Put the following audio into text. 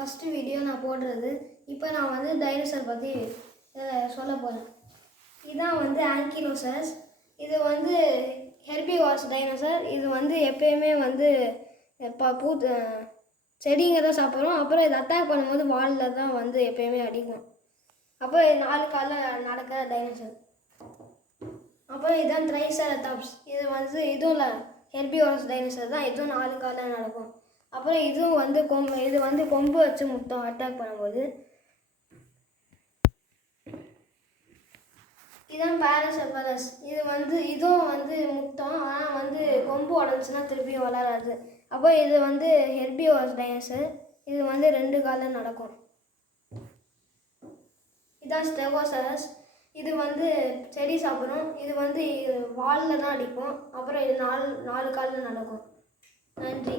First video நான் போடுறது. இப்போ நான் வந்து டைனோசர் பற்றி சொல்ல போகிறேன். இதுதான் வந்து ஆங்கிலோசரஸ். இது வந்து ஹெர்பிவார்ஸ் டைனோசர். இது வந்து எப்பயுமே வந்து செடிங்க தான் சாப்பிட்றோம். அப்புறம் இது அட்டாக் பண்ணும்போது வாலில் தான் வந்து எப்பயுமே அடிக்கும். அப்புறம் 4 காலில் நடக்கிற டைனோசர். அப்புறம் இதுதான் ட்ரைசெராடாப்ஸ். இது வந்து இதுவும் இல்லை, ஹெர்பிவார்ஸ் டைனோசர் தான். இதுவும் 4 காலில் நடக்கும். அப்புறம் இதுவும் வந்து இது வந்து கொம்பு வச்சு முட்டும் அட்டாக் பண்ணும்போது. இதுதான் பேராசெபலஸ். இதுவும் வந்து முட்டும், ஆனால் வந்து கொம்பு உடஞ்சுன்னா திருப்பியும் வளராது. அப்போ இது வந்து ஹெர்பிவார்ஸ் டைனோசர். இது வந்து 2 காலில் நடக்கும். இதுதான் ஸ்டெகோசரஸ். இது வந்து செடி சாப்பிடும். இது வந்து வாலில் தான் அடிக்கும். அப்புறம் இது 4 காலில் நடக்கும். நன்றி.